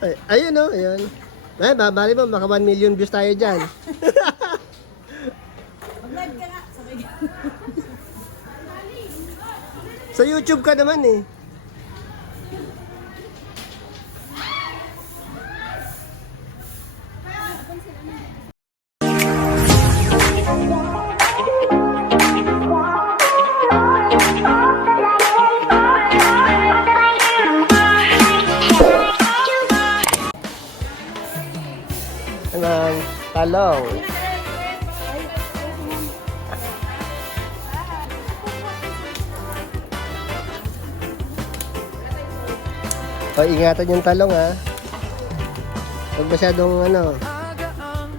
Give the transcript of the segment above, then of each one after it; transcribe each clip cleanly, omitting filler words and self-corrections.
Ay, ayun o, ayun. Ay, babali mo, maka 1 million views tayo dyan. Mag-live ka nga. Sabay ka. Sa YouTube ka naman eh. Naman, talong. O, ingatan yung talong ha. Huwag masyadong ano. Agaang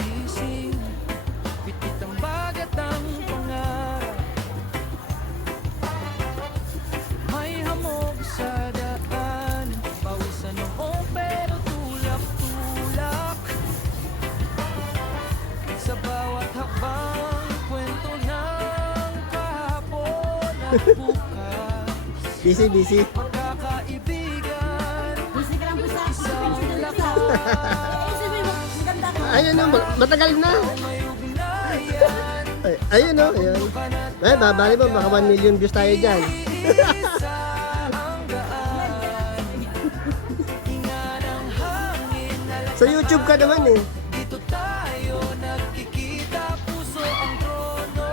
gising, pitit ang bagat ang pangarap. May hamog sa daan, pawisan noong pero tulak-tulak. Sa bawat hakbang, kwento ng kahapon at bukas. Busy, busy. Magkakaibigan, Busy ka lang po sa akin. Maganda ka. Ayun o, matagal na. may ugnayan. Ay, ayun o, ayun. Ay, babali mo, maka 1 million views tayo dyan. Sa YouTube ka naman eh. Dito tayo nagkikita, puso ang trono.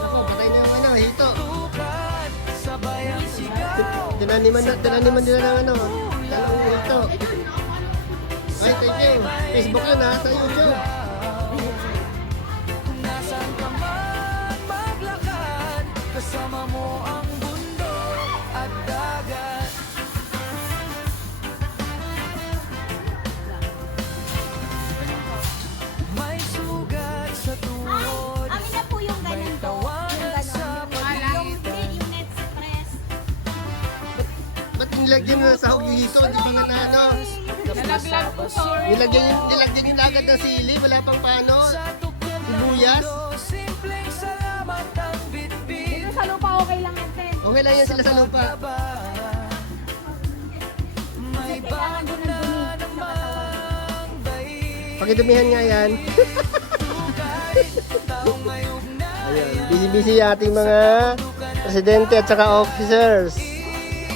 Ako, patay na yung ano, hito. Tukan, sabay ang sigaw. Tinaniman nila ng ano, talong hito. Ay, thank you. Facebook yun ha, sa YouTube. Kung nasan ka man maglakad, kasama mo ang bundok at dagat. May sugat sa tuhod, Amin na po yung ganun to. Yung ganun. Yung net stress. Ba't nilagyan mo na sa hog yung hito? Hindi ba nga na ano? Nalaglag po, sorry. Nilagyan yung agad ng sili, wala pang paano. sa tukod ng Sibuyas. mundo, simpleng salamat ang bitbit. Sa lupa okay lang yan, Ten. Okay lang yan sila sa lupa. May bago na namang daig. Pakidumihan nga yan. Taong may ugnayan. Ayan, busy-busy yung ating mga presidente at saka officers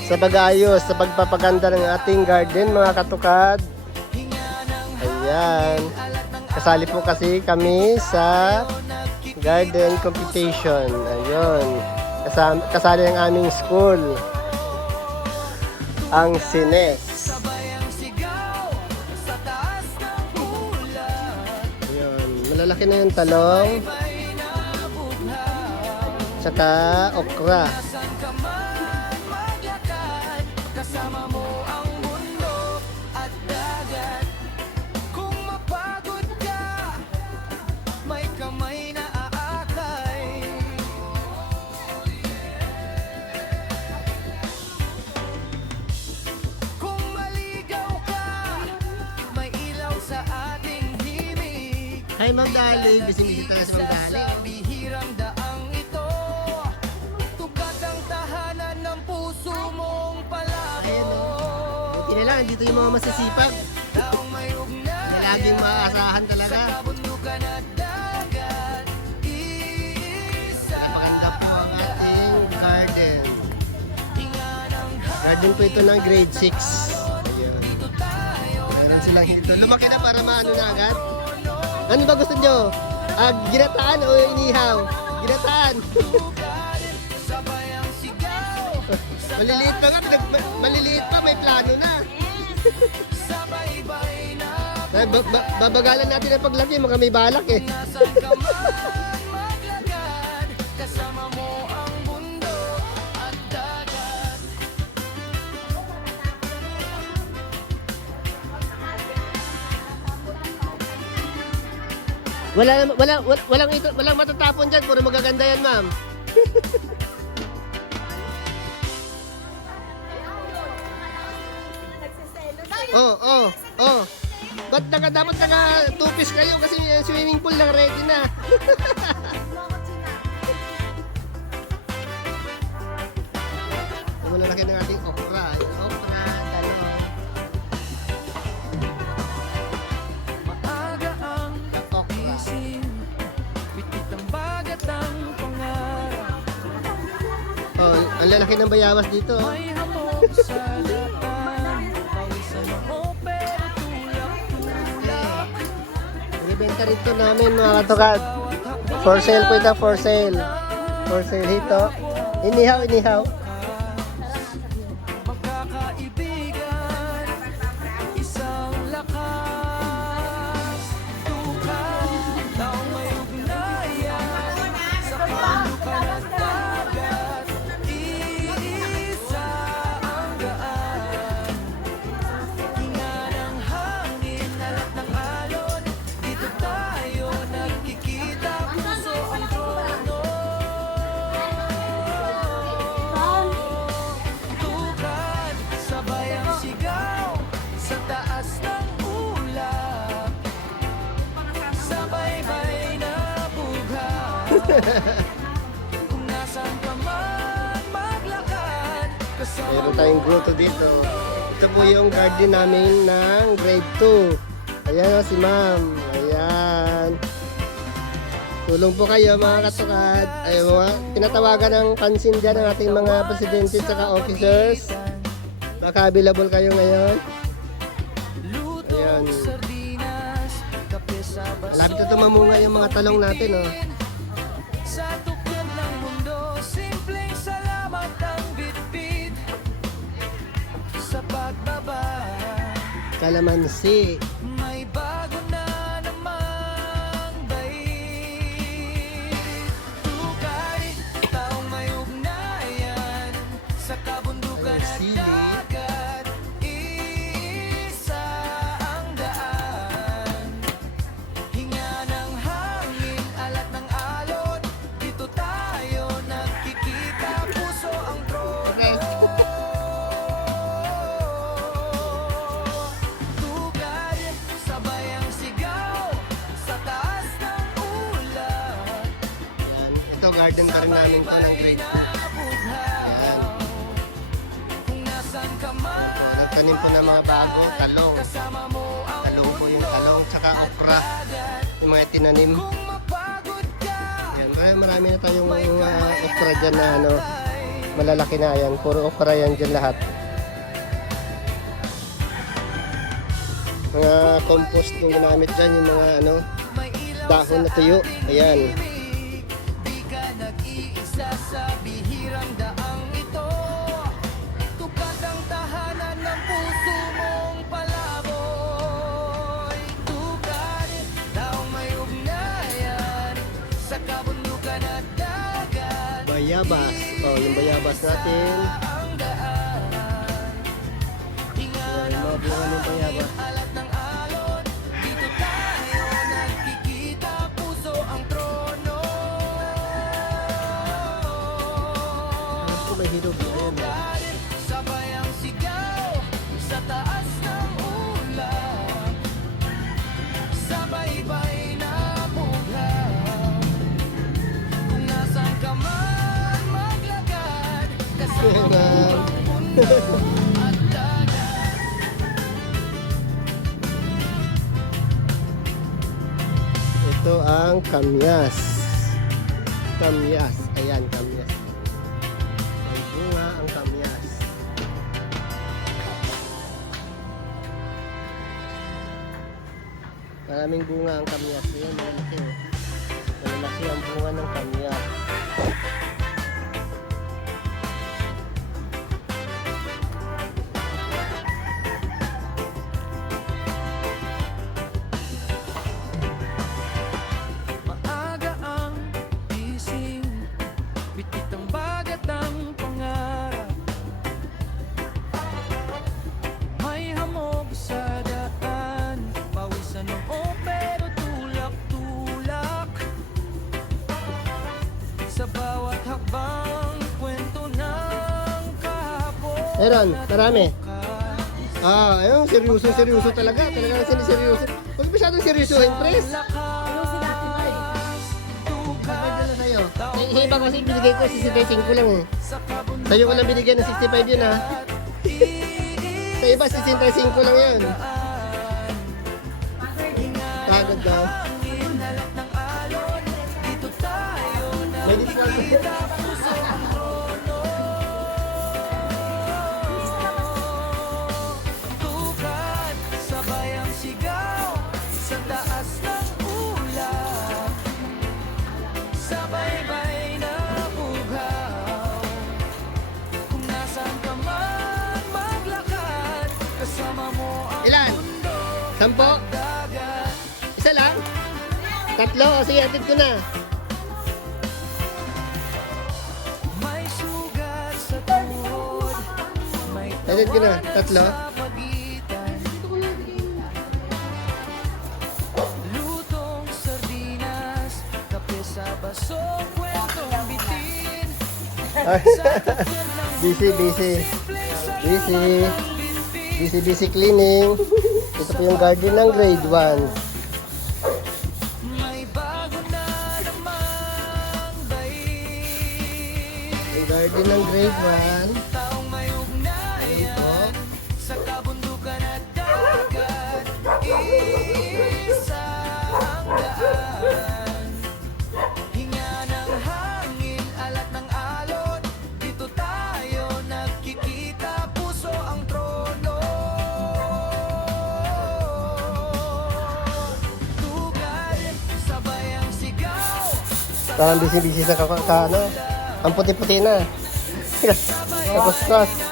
sa pag-aayos, sa pagpapaganda ng ating garden, mga katukad. Ayan. Kasali po kasi kami sa garden competition. Ayun. Kasali ang aming school. Ang Sines. Sabay ang sigaw sa taas ng ulan. Ayun. Malalaki na yung talong. May nabughaw. Tsaka okra. Saan ka man maglakad, kasama mo ang bundok at dagat. Kung mapagod ka, may kamay na aakay. Kung maligaw ka, may ilaw sa ating himig. Hi, Ma'am Dali. Busy-busy talaga si Ma'am Dali. Sa bihirang daang ito, tukat ang tahanan ng puso mong palabo. Buti na lang, dito yung mga masasipag. Taong may ugnayan, Laging maaasahan talaga. sa kabundukan at dagat, iisa. Napakanda po ang ating garden. Hinga ng Garden po ito ng grade 6. Ayan. dito tayo, Meron silang hito. Lumaki na para maano na agad. Ano ba gusto nyo? Ginataan o inihaw? Ginataan. sabay ang sigaw, Maliliit pa nga. Maliliit pa. May plano na. sabay-bay na. Babagalan natin ang paglaki. Mga may balak eh. Nasaan ka man maglakad, kasama mo ang bundok at dagat. Walang matatapon dyan. Puro magaganda yan, ma'am. Oh. Ba't dapat naka-two-piece kayo kasi yung swimming pool na ready na. Malalaki lalagyan ng ating okra. Yung okra, talong, Maaga ang okra. gising, bitbit ang bagat ang pangarap. Oh, ang lalaki ng bayabas dito. Oh. May hamog sa daan, pawisan ako pero tulak-tulak. Ibenta rin to namin mga katokad. For sale po ito, for sale. For sale ito. Inihaw, inihaw. Magkakaibigan, isang lakas, tukan, taong may ugnayan, sa panukan at dagat, iisa ang daan. Hinga ng hangin, alat ng alon, dito tayo nagkikita, puso ang trono. Tukan, sabay ang sigaw sa taas ng ulap, sabay-bay na bughang. Kung nasaan ka man maglakad, kasama Mayroon tayong grotto dito. Ito po yung garden namin ng grade 2. Ayan o si ma'am. Ayan. Tulong po kayo mga katokad. Ay, mga tinatawagan ng pansin dyan ng ating mga presidente at officers. Baka available kayo ngayon. luto, Ayan. sardinas, kape sa baso. Lapit na tumamunga yung mga talong natin. Oh. Sa tukod ng mundo, simpleng salamat ang bitbit sa pagbaba. Kalamansi. May bago na namang bait. Tukay, taong may ugnayan sa kabundukan Ay, at sili. dagat. Iisa ang daan. Hinga ng hangin, alat ng alon, dito tayo nagkikita, puso ang trono. Tugad, sabay ang sigaw sa taas ng ulap, Ayan. Ito garden pa rin namin po ng grade 2. Ayan. kung nasan ka man, So, nagtanim po ng mga bago, talong. kasama mo ang Talong po yung talong, tsaka okra. dagat. Yung mga tinanim. Kung mapagod ka, Ayan, marami na tayong okra dyan na ano, malalaki na yan. Puro okra yan dyan lahat. Mga compost yung ginamit dyan, yung mga ano, may ilaw dahon na tuyo. Ayan. pag-ibig. Di ka nag-iisa sa bihirang daang ito. Tukat ang tahanan ng puso mong palaboy. Tukat, taong may ugnayan sa kabundukan at dagat. Bayabas. Oh, yung bayabas natin. Ang daan, hinga Ayan, ng mga bunga ng bayabas. alat ng alon, dito tayo nagkikita, puso ang trono. Ito may hirog. Ayan. Tugat, sabay ang sigaw sa taas ng ulap, sabay-bay na bughang. Kung nasaan ka man maglakad, kasama mo ang mundo at dagat. Ito ang kamyas. Kamyas. Ayan, kamyas. May bunga ang kamyas. Maraming bunga ang kamyas. Ayan, malalaki. Oh. Malalaki ang bunga ng kamyas. Maaga ang gising, bitbit ang bagat ang pangarap. May hamog sa daan, pawisan ng pero tulak-tulak. Sa bawat hakbang, kwento ng kahapon. Meron, marami. Bukas, Ah, ayun, seryoso talaga. Talagang siniseryoso. Huwag masyadong seryosohin, pres. lakas, Pwede na sa'yo. Yung iba kasi binigay ko 65 lang eh. Sa'yo ko lang binigay ng 65 yun ha. Sa iba 65 lang yun. Pagod daw. May discount. Tukat, sabay ang sigaw sa taas ng ulap. Sabay-bay na bugaw. Kung nasaan ka man maglakad, kasama mo ang Ilan? mundo. 10? Dagat, Isa lang? 3? O sige, atid ko na. may sugat sa tuhod. May Atid ko na. 3? sa pagitan. Lutong sardinas, kape sa baso, kwentong bitin. Busy cleaning. Ito po yung garden ng grade 1. May bago na namang bait. Yung garden ng grade 1. Taong may ugnayan sa kabundukan at dagat. Isa ang daan. Hinga ng hangin, alat ng alon. Dito tayo nagkikita, puso ang trono. Tugal, sabay ang sigaw. Parang busy sa ano. Ang puti-puti na. Tapos cross.